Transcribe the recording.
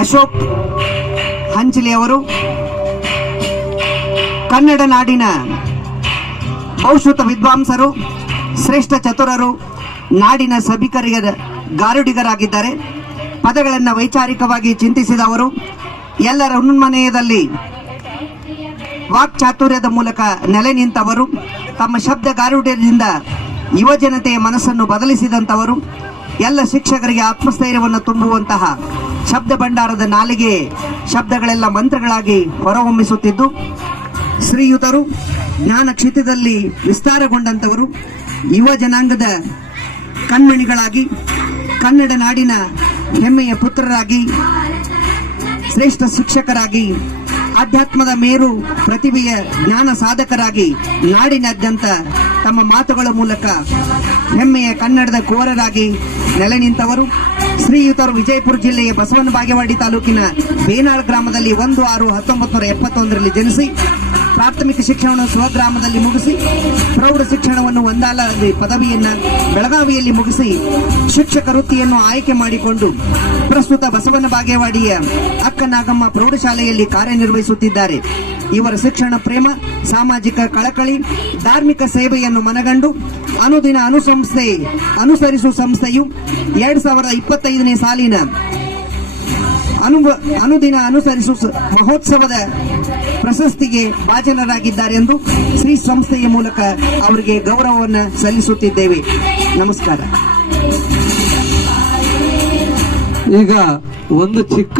ಅಶೋಕ್ ಹಂಚಲಿಯವರು ಕನ್ನಡ ನಾಡಿನ ಬಹುಶ್ರುತ ವಿದ್ವಾಂಸರು, ಶ್ರೇಷ್ಠ ಚತುರರು, ನಾಡಿನ ಸಭಿಕರಿಗರ ಗಾರುಡಿಗರಾಗಿದ್ದಾರೆ. ಪದಗಳನ್ನು ವೈಚಾರಿಕವಾಗಿ ಚಿಂತಿಸಿದವರು, ಎಲ್ಲರ ಉನ್ಮನೆಯದಲ್ಲಿ ವಾಕ್ಚಾತುರ್ಯದ ಮೂಲಕ ನೆಲೆ ನಿಂತವರು, ತಮ್ಮ ಶಬ್ದ ಗಾರುಡ್ಯದಿಂದ ಯುವಜನತೆಯ ಮನಸ್ಸನ್ನು ಬದಲಿಸಿದಂಥವರು, ಎಲ್ಲ ಶಿಕ್ಷಕರಿಗೆ ಆತ್ಮಸ್ಥೈರ್ಯವನ್ನು ತುಂಬುವಂತಹ ಶಬ್ದ ಭಂಡಾರದ ನಾಲಿಗೆ ಶಬ್ದಗಳೆಲ್ಲ ಮಂತ್ರಗಳಾಗಿ ಹೊರಹೊಮ್ಮಿಸುತ್ತಿದ್ದು, ಶ್ರೀಯುತರು ಜ್ಞಾನ ಕ್ಷೇತ್ರದಲ್ಲಿ ವಿಸ್ತಾರಗೊಂಡಂಥವರು, ಯುವ ಜನಾಂಗದ ಕಣ್ಮಣಿಗಳಾಗಿ, ಕನ್ನಡ ನಾಡಿನ ಹೆಮ್ಮೆಯ ಪುತ್ರರಾಗಿ, ಶ್ರೇಷ್ಠ ಶಿಕ್ಷಕರಾಗಿ, ಆಧ್ಯಾತ್ಮದ ಮೇರು ಪ್ರತಿಭೆಯ ಜ್ಞಾನ ಸಾಧಕರಾಗಿ ನಾಡಿನಾದ್ಯಂತ ತಮ್ಮ ಮಾತುಗಳ ಮೂಲಕ ಹೆಮ್ಮೆಯ ಕನ್ನಡದ ಕೋರರಾಗಿ ನೆಲೆ ನಿಂತವರು, ಶ್ರೀಯುತರು ವಿಜಯಪುರ ಜಿಲ್ಲೆಯ ಬಸವನ ಬಾಗೇವಾಡಿ ತಾಲೂಕಿನ ಬೇನಾಳ್ ಗ್ರಾಮದಲ್ಲಿ 1/6/1971 ಜನಿಸಿ ಪ್ರಾಥಮಿಕ ಶಿಕ್ಷಣವನ್ನು ಸ್ವಗ್ರಾಮದಲ್ಲಿ ಮುಗಿಸಿ ಪ್ರೌಢ ಶಿಕ್ಷಣವನ್ನು ಒಂದಾಲಲ್ಲಿ ಪದವಿಯನ್ನು ಬೆಳಗಾವಿಯಲ್ಲಿ ಮುಗಿಸಿ ಶಿಕ್ಷಕ ವೃತ್ತಿಯನ್ನು ಆಯ್ಕೆ ಮಾಡಿಕೊಂಡು ಪ್ರಸ್ತುತ ಬಸವನ ಬಾಗೇವಾಡಿಯ ಅಕ್ಕನಾಗಮ್ಮ ಪ್ರೌಢಶಾಲೆಯಲ್ಲಿ ಕಾರ್ಯನಿರ್ವಹಿಸುತ್ತಿದ್ದಾರೆ. ಇವರ ಶಿಕ್ಷಣ ಪ್ರೇಮ, ಸಾಮಾಜಿಕ ಕಳಕಳಿ, ಧಾರ್ಮಿಕ ಸೇವೆಯನ್ನು ಮನಗಂಡು ಅನುದಿನ ಅನುಸರಿಸುವ ಸಂಸ್ಥೆಯು 2025ನೇ ಸಾಲಿನ ಅನುದಿನ ಅನುಸರಿಸುವ ಮಹೋತ್ಸವದ ಪ್ರಶಸ್ತಿಗೆ ಭಾಜನರಾಗಿದ್ದಾರೆ ಎಂದು ಶ್ರೀ ಸಂಸ್ಥೆಯ ಮೂಲಕ ಅವರಿಗೆ ಗೌರವವನ್ನು ಸಲ್ಲಿಸುತ್ತಿದ್ದೇವೆ. ನಮಸ್ಕಾರ. ಈಗ ಒಂದು ಚಿಕ್ಕ